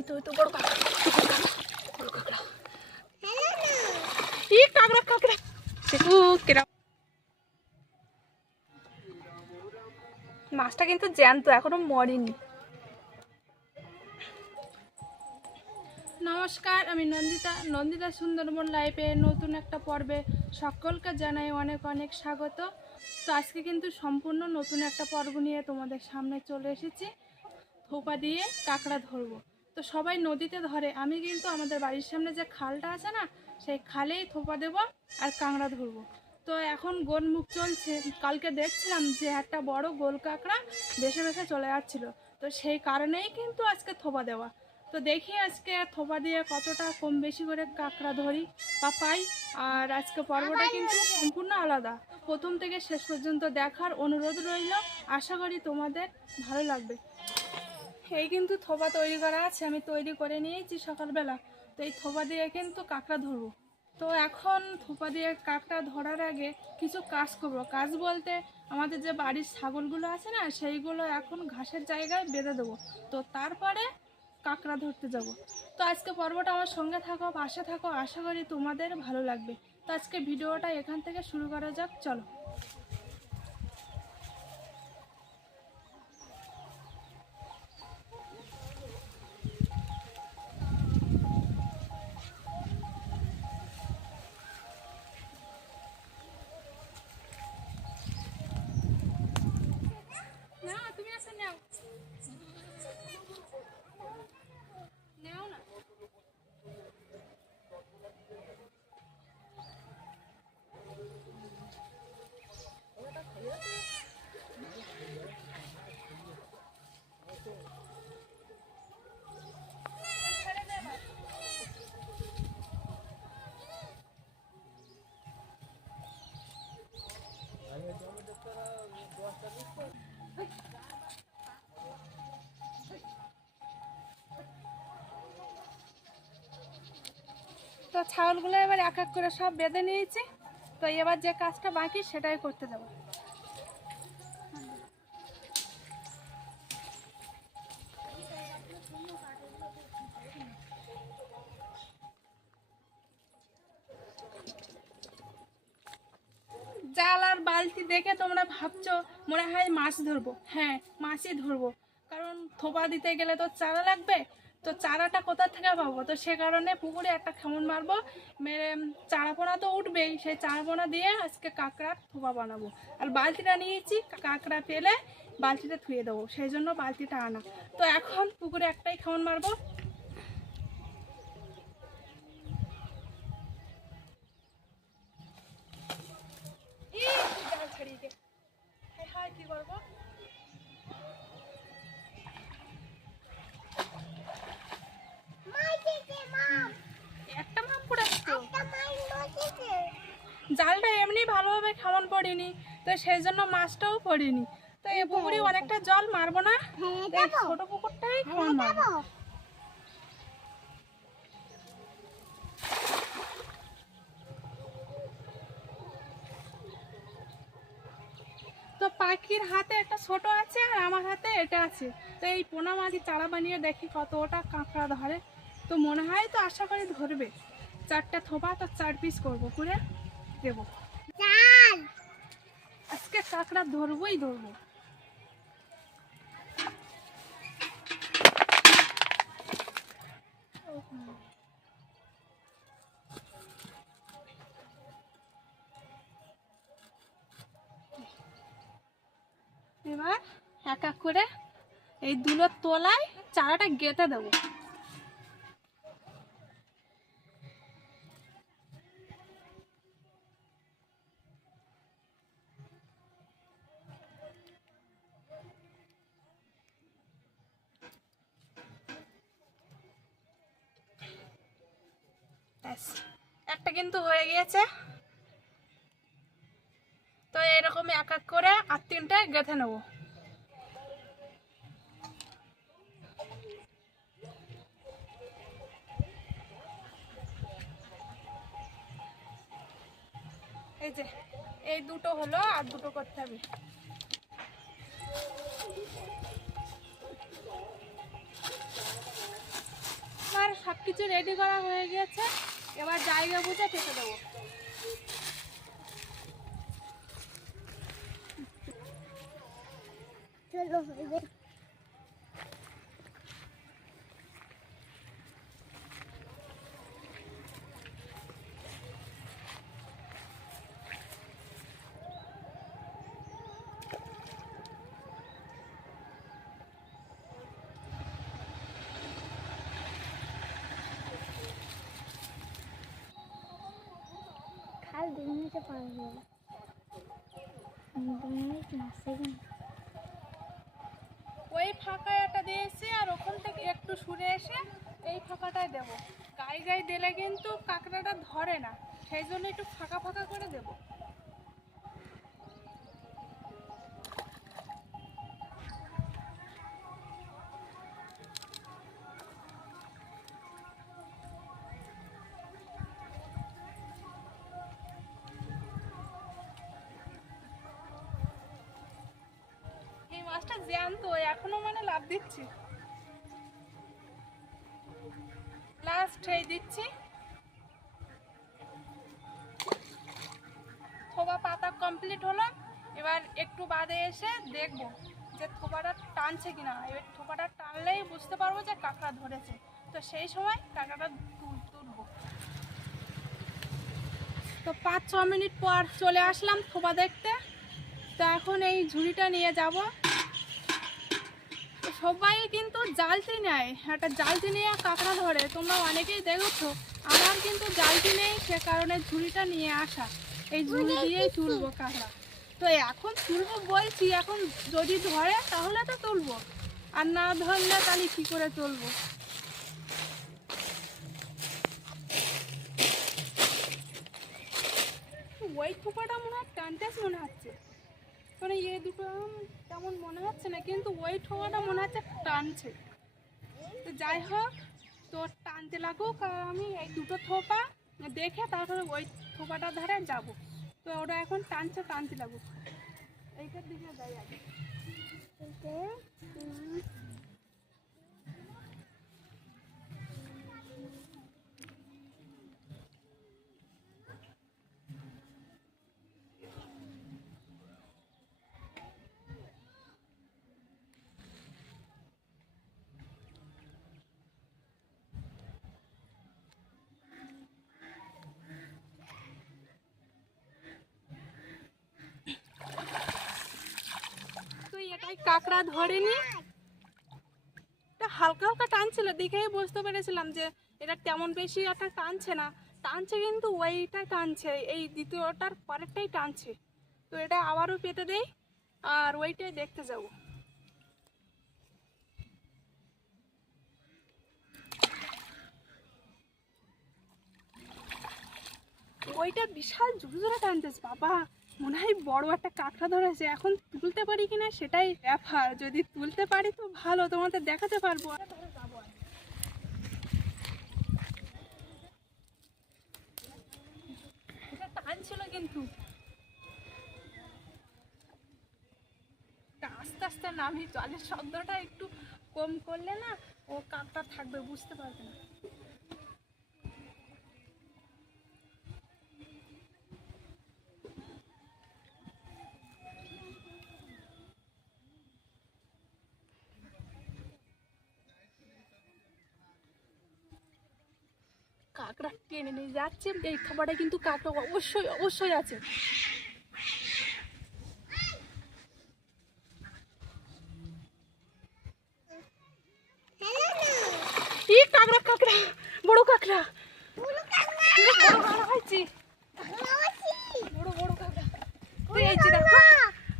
এই তো এই তো বড় কাঁকড়া বড় কাঁকড়া ই কাঁকড়া। কাঁকড়া দেখো কেরা মাছটা কিন্তু জ্যান্ত এখনও মরেনি। নমস্কার আমি নন্দিতা নন্দিতা সুন্দরবন লাইফে নতুন একটা পর্বে সকলকে জানাই অনেক অনেক স্বাগত। তো আজকে কিন্তু সম্পূর্ণ নতুন একটা পর্ব নিয়ে তোমাদের সামনে চলে এসেছি। থোপা দিয়ে কাঁকড়া ধরবো। তো সবাই নদীতে ধরে। আমি কিন্তু আমাদের বাড়ির সামনে যে খালটা আছে না সেই খালেই থোপা দেব আর কাঁকড়া ধরবো। তো এখন গোল মুখ চলছে। কালকে দেখছিলাম যে একটা বড় গোল কাঁকড়া বেশে বেশে চলে যাচ্ছিল। তো সেই কারণেই কিন্তু আজকে থোপা দেওয়া। তো দেখি আজকে থোপা দিয়ে কতটা কম বেশি করে কাঁকড়া ধরি বা পাই। আর আজকে পর্বটা কিন্তু সম্পূর্ণ আলাদা। প্রথম থেকে শেষ পর্যন্ত দেখার অনুরোধ রইল। আশা করি তোমাদের ভালো লাগবে। এই কিন্তু থোপা তৈরি করা আছে, আমি তৈরি করে নিয়েছি সকালবেলা। তো এই থোপা দিয়ে কিন্তু কাঁকড়া ধরবো। তো এখন থোপা দিয়ে কাঁকড়া ধরার আগে কিছু কাজ করব। কাজ বলতে আমাদের যে বাড়ির ছাগলগুলো আছে না, সেইগুলো এখন ঘাসের জায়গায় বেঁধে দেবো। তো তারপরে কাঁকড়া ধরতে যাব। তো আজকে পর্বটা আমার সঙ্গে থাকো, পাশে থাকো, আশা করি তোমাদের ভালো লাগবে। তো আজকে ভিডিওটা এখান থেকে শুরু করা যাক, চলো। তো ছাগলগুলো এবার এক এক করে সব বেঁধে নিয়েছি। তো এবার যে কাজটা বাকি, সেটাই করতে দেবো। জাল আর বালতি দেখে তোমরা ভাবছ, মনে হয় মাছ ধরবো। হ্যাঁ মাছই ধরবো। কারণ থোপা দিতে গেলে তো চারা লাগবে তো চারাটা কোথা থেকে পাবো? তো সে কারণে পুকুরে একটা খেমন মারবো, মেরে চারা পোনা তো উঠবেই। সেই চারা পোনা দিয়ে আজকে কাঁকড়ার থোপা বানাবো। আর বালতিটা নিয়েছি, কাঁকড়া পেলে বালতিটা থুয়ে দেবো। সেই জন্য বালতিটা আনা। তো এখন পুকুরে একটাই খেমন মারবো। খামন পড়েনি। তো সেই জন্য মাছটাও পড়েনি। তো এই পুকুরে অনেকটা জল মারবো না? এই ছোট পুকুরটাই মারবো। তো পাখির হাতে একটা ছোট আছে আর আমার হাতে এটা আছে। তো এই পোনা মাঝি চারা বানিয়ে দেখি কত ওটা কাঁকড়া ধরে। তো মনে হয় তো আশা করি ধরবে। চারটা থোপা তো চার পিস করব করে দেবো। কাঁকড়া ধরবোই ধরবো। এবার এক এক করে এই দুলোর তলায় চারাটা গেঁথে দেবো। কিন্তু হয়ে গিয়েছে। তো এরকম এক এক করে আর তিনটে গেঁথে নেব। এই যে, এই দুটো হলো আর দুটো করতে হবে। কিছু রেডি করা হয়ে গেছে এবার জায়গা বুঝে পেতে দেবো। খাল দু পারব। ওই ফাঁকা একটা দিয়েছি আর ওখান থেকে একটু সরে এসে এই ফাঁকাটায় দেবো। গায়ে গায়ে দিলে কিন্তু কাঁকড়াটা ধরে না, সেই জন্য একটু ফাঁকা ফাঁকা করে দেবো। দিচ্ছি। লাস্ট এই দিচ্ছি। থোবা পাতা কমপ্লিট হলো। এবার একটু বাদে এসে দেখব যে থোপাটা টানছে কিনা। এবার থোপাটা টানলেই বুঝতে পারব যে কাঁকড়া ধরেছে। তো সেই সময় কাঁকড়াটা তুল- তো পাঁচ ছ মিনিট পর চলে আসলাম থোপা দেখতে। তো এখন এই ঝুড়িটা নিয়ে যাব। সবাই কিন্তু জালতি নেয় একটা জালতি নিয়ে কাঁকড়া ধরে। তোমরা অনেকেই দেখেছ আমার কিন্তু জালতি নেই সে কারণে ঝুড়িটা নিয়ে আসা। এই ঝুড়ি দিয়েই তুলবো কাঁকড়া। তো এখন তুলবো বলছি এখন যদি ধরে তাহলে তো তুলবো। আর না ধরলে তাহলে কী করে তুলবো? ওই থোপাটা মনে হয় টানতেস মনে হচ্ছে। মানে এই দুটো তেমন মনে হচ্ছে না, কিন্তু ওই ঠোঙাটা মনে হচ্ছে টানছে। তো যাই হোক, তো টানতে লাগুক, আর আমি এই দুটো থোপা দেখে তারপরে ওই থোপাটার ধারে যাব। তো ওরা এখন টানছে, টানতে লাগুক। এইটার দিকে যাই আগে তো এটাই কাঁকড়া ধরেনি? এটা হালকা হালকা টানছিল, দেখেই বুঝতে পেরেছিলাম যে এটা তেমন বেশি একটা টানছে না। টানছে কিন্তু ওইটা টানছে, এই দ্বিতীয়টার পরেরটাই টানছে। তো এটা আবারও পেতে দেই, আর ওইটাই দেখতে যাব। ওইটা বিশাল জোরে জোরে টানতেছে বাবা। মনে হয় বড় একটা কাঁকড়া ধরেছে। এখন তুলতে পারি কিনা সেটাই ব্যাপার। যদি তুলতে পারি তো ভালো, তোমাদের দেখাতে পারব। টানছিল কিন্তু। আস্তে আস্তে নামি জলের শব্দটা একটু কম করলে না ও কাকটা থাকবে, বুঝতে পারবে না। কাকড়া টেনে নিয়ে যাচ্ছে। এই খাবারটা কিন্তু কাকড়া অবশ্যই অবশ্যই আছে। বড় কাকড়া। বড় বড়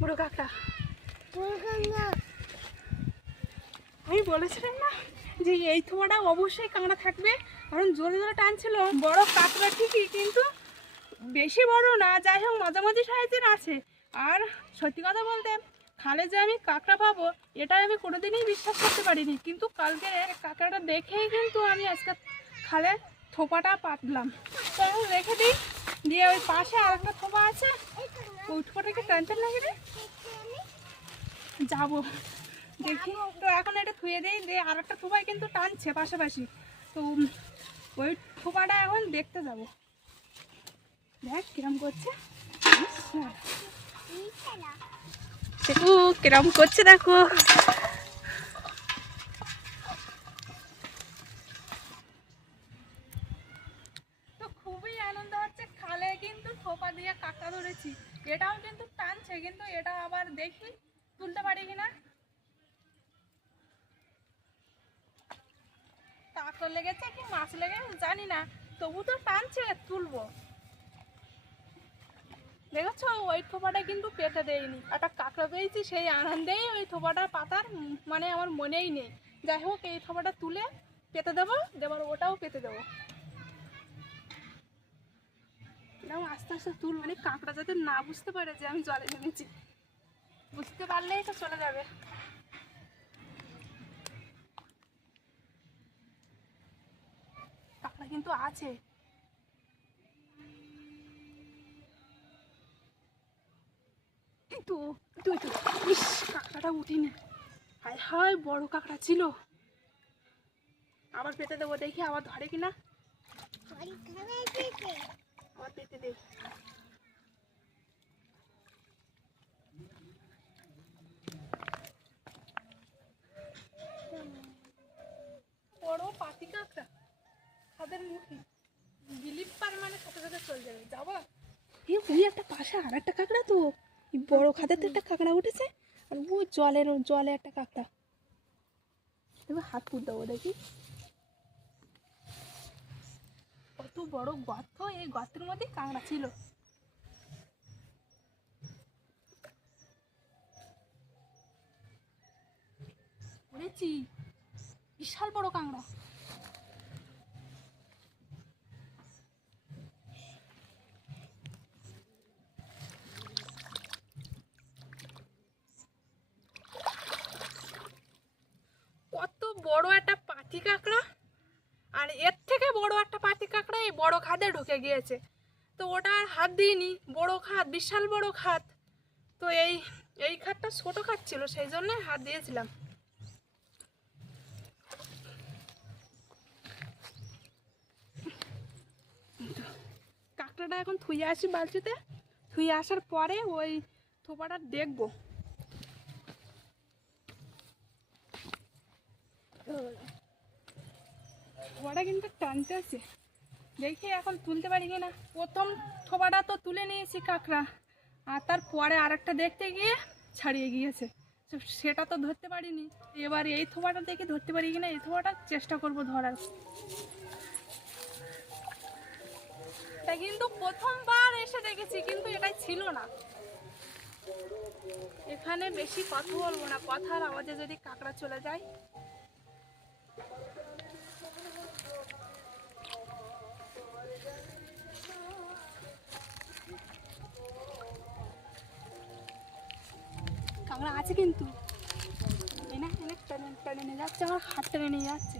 বড় আমি বলেছিলাম না যে এই অবশ্যই কাঁকড়া থাকবে। কারণ জোরে জোরে টানছিল। বড় কাঁকড়া ঠিকই, কিন্তু বেশি বড় না, যাই হোক মাঝামাঝি সাইজের আছে। আর সত্যি কথা বলতে, খালে যে আমি কাঁকড়া পাবো এটা আমি কোনোদিনই বিশ্বাস করতে পারিনি। কিন্তু কালকে কাঁকড়াটা দেখেই কিন্তু আমি আজকে খালে থোপাটা পাতলাম। তো এখন রেখে দিই, দিয়ে ওই পাশে আর একটা থোপা আছে। থোপাটাকে টানতে লাগে রে? যাব। দেখি। তো এখন এটা থুয়ে দিই, দিয়ে আর একটা থোপাই কিন্তু টানছে পাশাপাশি। তো ওই থোপাটা এখন দেখতে যাব। দেখ কিরম করছে। দেখো কিরম করছে, দেখো। দিয়ে কাকা ধরেছি। এটাও কিন্তু টানছে, কিন্তু এটা আবার দেখি তুলতে পারি কিনা? কাঁকড়া লেগেছে কি মাছ লেগেছে জানি না। তবু তো টানছে, তুলবো। দেখেছ, ওই থোপাটা কিন্তু পেতে দেয়নি। একটা কাঁকড়া পেয়েছি, সেই আনন্দেই ওই থোপাটা পাতার মানে আমার মনেই নেই। যাই হোক, এই থোপাটা তুলে পেতে দেবো, দেবার ওটাও পেতে দেবো। এরকম আস্তে আস্তে তুল মানে কাঁকড়া যাতে না বুঝতে পারে যে আমি জলে নেমেছি। বুঝতে পারলেই তো চলে যাবে। কিন্তু আছে। তো তুই তো ইস কাঁকড়াটা উঠিনি। হায় হায় বড় কাঁকড়া ছিল। আবার পেতে দেবো দেখি আবার ধরে কিনা? আমার পেতে দেব বড় পাতি কাঁকড়া খাদের মুখে গিলিপ পার মানে সাথে সাথে চলে যাবে যাব এ ওই একটা পাশে আর একটা কাঁকড়া তো। বড় খাদের একটা কাঁকড়া উঠেছে। আর ওই জলের জলে একটা কাঁকড়া। এবার হাত পুট দেবো দেখি। কত বড় গর্ত, এই গর্তের মধ্যে কাঁকড়া ছিল। পড়েছি বিশাল বড় কাঁকড়া কত বড় একটা পাতি কাঁকড়া আর এর থেকে বড় একটা পাতি কাঁকড়া এই বড় খাদে ঢুকে গিয়েছে। তো ওটা আর হাত দিইনি, বড় খাত, বিশাল বড় খাত। তো এই এই খাতটা ছোট খাত ছিল, সেই জন্য হাত দিয়েছিলাম। কাঁকড়াটা এখন থুয়ে আসি বালতিতে। থুয়ে আসার পরে ওই থোপাটা দেখব। থোপাটা কিন্তু টানতে আছে। দেখি এখন তুলতে পারি কিনা। প্রথম থোবাটা তো তুলে নিয়েছি কাঁকড়া, আর তারপরে আরেকটা দেখতে গিয়ে ছাড়িয়ে গিয়েছে। সেটা তো ধরতে পারিনি। এবার এই থোবাটা দেখে ধরতে পারি কিনা, এই থোপাটা চেষ্টা করব ধরার। কিন্তু প্রথমবার এসে দেখেছি, কিন্তু এটাই ছিল না। এখানে বেশি কথা বলব না, কথার আওয়াজে যদি কাঁকড়া চলে যায়। কাঁকড়া আছে কিন্তু। যাচ্ছে আমার হাত টেনে নিয়ে যাচ্ছে।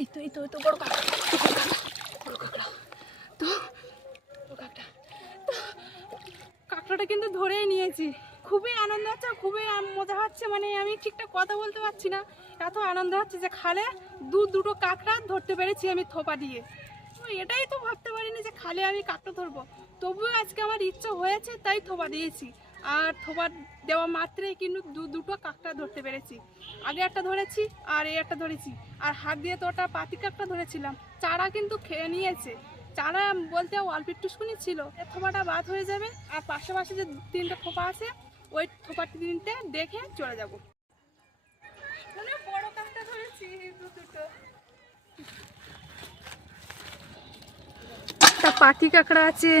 এই তো এই তো তো কাঁকড়াটা কিন্তু ধরেই নিয়েছি। খুবই আনন্দ হচ্ছে, খুবই মজা হচ্ছে মানে আমি ঠিকঠাক কথা বলতে পারছি না। এত আনন্দ হচ্ছে যে খালে দু দুটো কাঁকড়া ধরতে পেরেছি আমি থোপা দিয়ে। এটাই তো ভাবতে পারিনি যে খালে আমি কাঁকড়া ধরবো। তবুও আজকে আমার ইচ্ছা হয়েছে, তাই থোপা দিয়েছি। আর থোপা দেওয়া মাত্রেই কিন্তু দু দুটো কাঁকড়া ধরতে পেরেছি। আগে একটা ধরেছি, আর এই একটা ধরেছি। আর হাত দিয়ে তো ওটা পাতি কাঁকড়া ধরেছিলাম। চারা কিন্তু খেয়ে নিয়েছে। চারা বলতে অল্প একটুখানি ছিল। থোপাটা বাদ হয়ে যাবে, আর পাশাপাশি যে তিনটে থোপা আছে, ওই থোপা তিনটে দেখে চলে যাব মানে বড় কাঁকড়া ধরেছি দু দুটো তা পাতি কাঁকড়া আছে।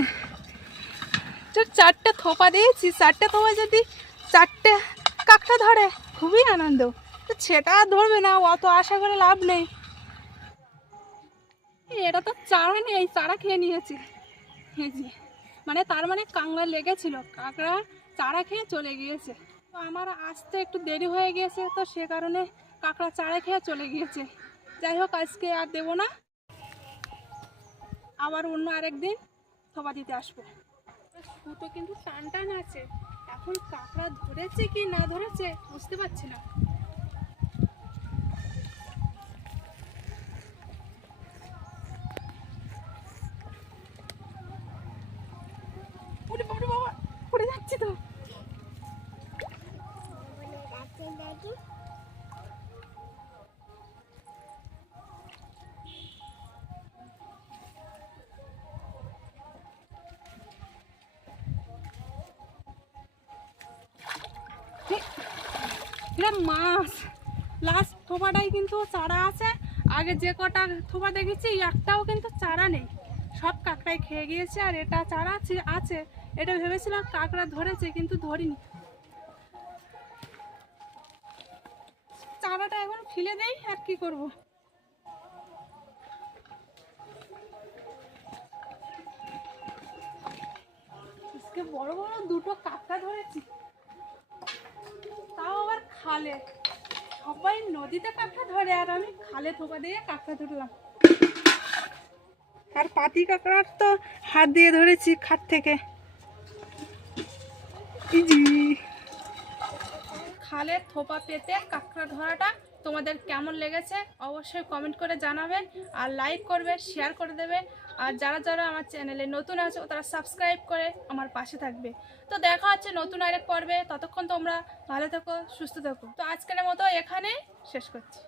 তো চারটে থোপা দিয়েছি, চারটে থোপা যদি চারটে কাঁকড়া ধরে, খুবই আনন্দ। তো সেটা ধরবে না, অত আশা করে লাভ নেই। এটা তো চারা নেই চারা খেয়ে নিয়েছি। মানে তার মানে কাঁকড়া লেগেছিল, কাঁকড়া চারা খেয়ে চলে গিয়েছে। তো আমার আসতে একটু দেরি হয়ে গিয়েছে, তো সে কারণে কাঁকড়া চারা খেয়ে চলে গিয়েছে। যাই হোক, আজকে আর দেবো না। আবার অন্য আরেকদিন থবা দিতে আসব। সুতো কিন্তু টান টান আছে। এখন কাঁকড়া ধরেছে কি না ধরেছে বুঝতে পারছি না। মাছ লাস্ট থোপাটাই কিন্তু চারা আছে। আগে যে কটা থোপা দেখেছি একটাও কিন্তু চারা নেই। সব কাঁকড়াই খেয়ে গিয়েছে আর এটা চারা আছে এটা ভেবেছিলাম কাঁকড়া ধরেছে, কিন্তু ধরিনি। চারাটা এখন ফেলে দেই, আর কি করব? বড় বড় দুটো কাঁকড়া ধরেছি। তাও আবার খালে। সবাই নদীতে কাঁকড়া ধরে আর আমি খালে থোপা দিয়ে কাঁকড়া ধরলাম। আর পাতি কাঁকড়ার তো হাত দিয়ে ধরেছি খাট থেকে। খালে থোপা পেতে কাঁকড়া ধরাটা তোমাদের কেমন লেগেছে অবশ্যই কমেন্ট করে জানাবেন আর লাইক করবে শেয়ার করে দেবে। আর যারা যারা আমার চ্যানেলে নতুন আছে, তারা সাবস্ক্রাইব করে আমার পাশে থাকবে। তো দেখা হচ্ছে নতুন আরেক পর্বে। ততক্ষণ তোমরা ভালো থাকো, সুস্থ থাকো। তো আজকের মতো এখানে শেষ করছি।